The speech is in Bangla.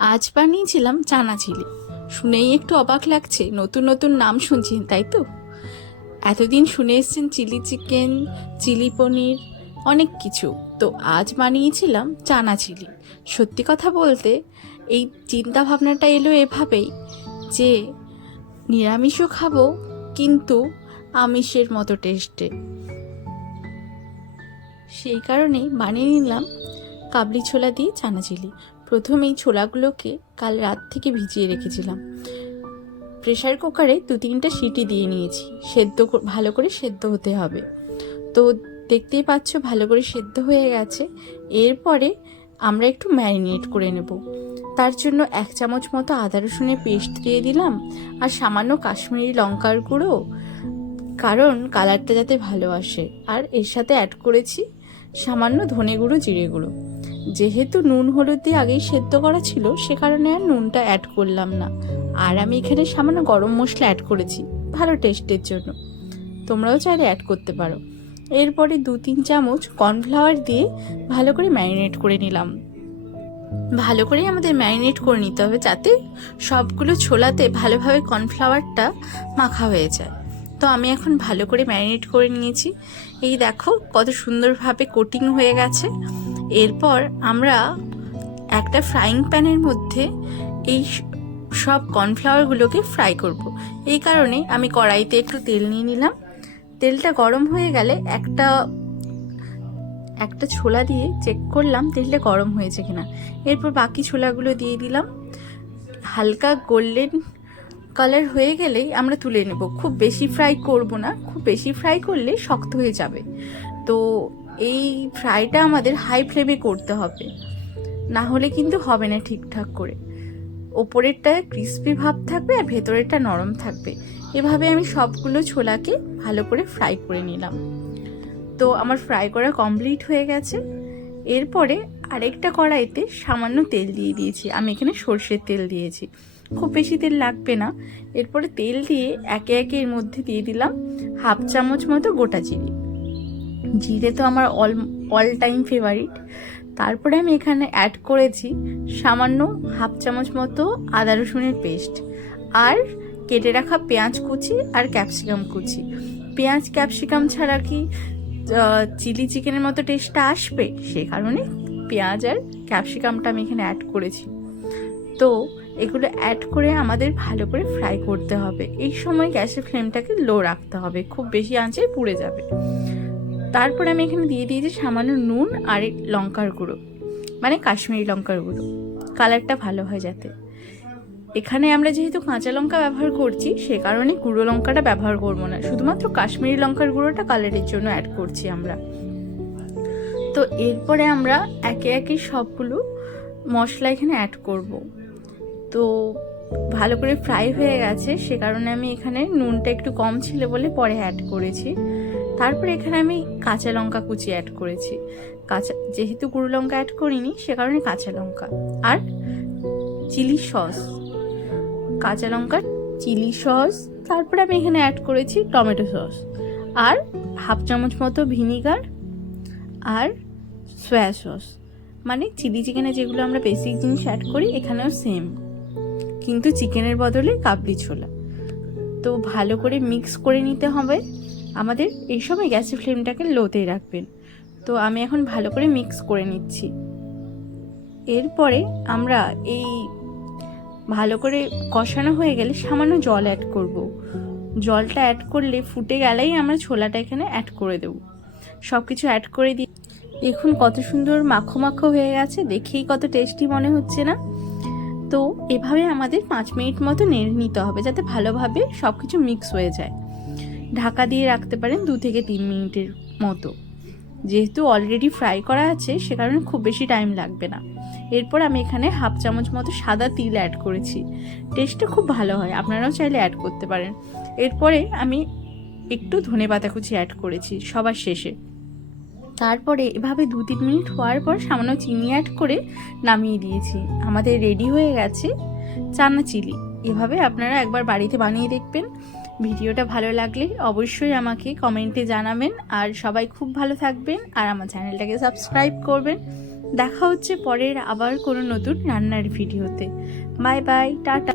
আজ বানিয়েছিলাম চানা চিলি। শুনেই একটু অবাক লাগছে, নতুন নতুন নাম শুনছেন তাই তো? এতদিন শুনে এসছেন চিলি চিকেন, চিলি পনির, অনেক কিছু। তো আজ বানিয়েছিলাম চানা চিলি। সত্যি কথা বলতে এই চিন্তা ভাবনাটা এলো এভাবেই যে নিরামিষও খাবো, কিন্তু আমিষের মতো টেস্টে। সেই কারণেই বানিয়ে নিলাম কাবলি ছোলা দিয়ে চানা চিলি। প্রথমেই ছোলাগুলোকে কাল রাত থেকে ভিজিয়ে রেখেছিলাম। প্রেসার কুকারে 2-3টা সিটি দিয়ে নিয়েছি। ভালো করে সেদ্ধ হতে হবে। তো দেখতেই পাচ্ছ ভালো করে সেদ্ধ হয়ে গেছে। এরপরে আমরা একটু ম্যারিনেট করে নেব। তার জন্য 1 চামচ মতো আদা রসুনের পেস্ট দিয়ে দিলাম, আর সামান্য কাশ্মীরি লঙ্কার গুঁড়ো, কারণ কালারটা যাতে ভালো আসে। আর এর সাথে অ্যাড করেছি সামান্য ধনে গুঁড়ো, জিরে গুঁড়ো। যেহেতু নুন হলুদ দিয়ে আগেই সেদ্ধ করা ছিল, সে কারণে আর নুনটা অ্যাড করলাম না। আর আমি এখানে সামান্য গরম মশলা অ্যাড করেছি ভালো টেস্টের জন্য, তোমরাও চাইলে অ্যাড করতে পারো। এরপরে 2-3 চামচ কর্নফ্লাওয়ার দিয়ে ভালো করে ম্যারিনেট করে নিলাম। ভালো করে আমাদের ম্যারিনেট করে নিতে হবে, যাতে সবগুলো ছোলাতে ভালোভাবে কর্নফ্লাওয়ারটা মাখা হয়ে যায়। তো আমি এখন ভালো করে ম্যারিনেট করে নিয়েছি। এই দেখো কত সুন্দরভাবে কোটিং হয়ে গেছে। এরপর আমরা একটা ফ্রাইং প্যানের মধ্যে এই সব কর্নফ্লাওয়ারগুলোকে ফ্রাই করব। এই কারণে আমি কড়াইতে একটু তেল নিয়ে নিলাম। তেলটা গরম হয়ে গেলে একটা ছোলা দিয়ে চেক করলাম তেলটা গরম হয়েছে কিনা। এরপর বাকি ছোলাগুলো দিয়ে দিলাম। হালকা গোল্ডেন কালার হয়ে গেলেই আমরা তুলে নেব। খুব বেশি ফ্রাই করব না, খুব বেশি ফ্রাই করলে শক্ত হয়ে যাবে। তো এই ফ্রাইটা আমাদের হাই ফ্লেমে করতে হবে, না হলে কিন্তু হবে না ঠিকঠাক করে। ওপরেরটা ক্রিস্পি ভাব থাকবে আর ভেতরেরটা নরম থাকবে। এভাবে আমি সবগুলো ছোলাকে ভালো করে ফ্রাই করে নিলাম। তো আমার ফ্রাই করা কমপ্লিট হয়ে গেছে। এরপরে আরেকটা কড়াইতে সামান্য তেল দিয়ে দিয়েছি। আমি এখানে সর্ষের তেল দিয়েছি, খুব বেশি তেল লাগবে না। এরপরে তেল দিয়ে একে একে এর মধ্যে দিয়ে দিলাম 1/2 চামচ মতো গোটা জিরে। জিরে তো আমার অল টাইম ফেভারিট। তারপরে আমি এখানে অ্যাড করেছি সামান্য 1/2 চামচ মতো আদা রসুনের পেস্ট, আর কেটে রাখা পেঁয়াজ কুচি আর ক্যাপসিকাম কুচি। পেঁয়াজ ক্যাপসিকাম ছাড়া কি চিলি চিকেনের মতো টেস্টটা আসবে? সে কারণে পেঁয়াজ আর ক্যাপসিকামটা আমি এখানে অ্যাড করেছি। তো এগুলো অ্যাড করে আমাদের ভালো করে ফ্রাই করতে হবে। এই সময় গ্যাসের ফ্লেমটাকে লো রাখতে হবে, খুব বেশি আঁচে পুড়ে যাবে। তারপরে আমি এখানে দিয়ে দিয়েছি সামান্য নুন আর লঙ্কার গুঁড়ো, মানে কাশ্মীরি লঙ্কার গুঁড়ো, কালারটা ভালো হয় যাতে। এখানে আমরা যেহেতু কাঁচা লঙ্কা ব্যবহার করছি, সে কারণে গুঁড়ো লঙ্কাটা ব্যবহার করব না, শুধুমাত্র কাশ্মীরি লঙ্কার গুঁড়োটা কালারের জন্য অ্যাড করছি আমরা। তো এরপরে আমরা একে একে সবগুলো মশলা এখানে অ্যাড করব। তো ভালো করে ফ্রাই হয়ে গেছে, সে কারণে আমি এখানে নুনটা একটু কম ছিল বলে পরে অ্যাড করেছি। তারপরে এখানে আমি কাঁচা লঙ্কা কুচি অ্যাড করেছি। যেহেতু গুঁড়ো লঙ্কা অ্যাড করিনি, সে কারণে কাঁচা লঙ্কা। আর চিলি সস, কাঁচা লঙ্কার চিলি সস। তারপরে আমি এখানে অ্যাড করেছি টমেটো সস, আর 1/2 চামচ মতো ভিনিগার, আর সয়া সস। মানে চিলি চিকেনে যেগুলো আমরা বেসিক জিনিস অ্যাড করি, এখানেও সেম, কিন্তু চিকেনের বদলে কাবলি ছোলা। তো ভালো করে মিক্স করে নিতে হবে আমাদের। এই সময় গ্যাসের ফ্লেমটাকে লোতে রাখবেন। তো আমি এখন ভালো করে মিক্স করে নিচ্ছি। এরপরে আমরা এই ভালো করে কষানো হয়ে গেলে সামান্য জল অ্যাড করব। জলটা অ্যাড করলে ফুটে গেলেই আমরা ছোলাটা এখানে অ্যাড করে দেব। সব কিছু অ্যাড করে দিই। দেখুন কত সুন্দর মাখো মাখো হয়ে গেছে, দেখেই কত টেস্টি মনে হচ্ছে না? তো এভাবে আমাদের 5 মিনিট মতো নেড়ে নিতে হবে, যাতে ভালোভাবে সব কিছু মিক্স হয়ে যায়। ঢাকা দিয়ে রাখতে পারেন 2 থেকে 3 মিনিটের মতো। যেহেতু অলরেডি ফ্রাই করা আছে, সে কারণে খুব বেশি টাইম লাগবে না। এরপর আমি এখানে 1/2 চামচ মতো সাদা তিল অ্যাড করেছি। টেস্টটা খুব ভালো হয়, আপনারাও চাইলে অ্যাড করতে পারেন। এরপরে আমি একটু ধনেপাতা কুচি অ্যাড করেছি সবার শেষে। তারপরে এভাবে 2-3 মিনিট হওয়ার পর সামান্য চিনি অ্যাড করে নামিয়ে দিয়েছি। আমাদের রেডি হয়ে গেছে চানা চিলি। এভাবে আপনারা একবার বাড়িতে বানিয়ে দেখবেন। ভিডিওটা ভালো লাগলে অবশ্যই আমাকে কমেন্টে জানাবেন। আর সবাই খুব ভালো থাকবেন, আর আমার চ্যানেলটাকে সাবস্ক্রাইব করবেন। দেখা হচ্ছে পরের আবার কোনো নতুন রান্নার ভিডিওতে। Bye bye, tata.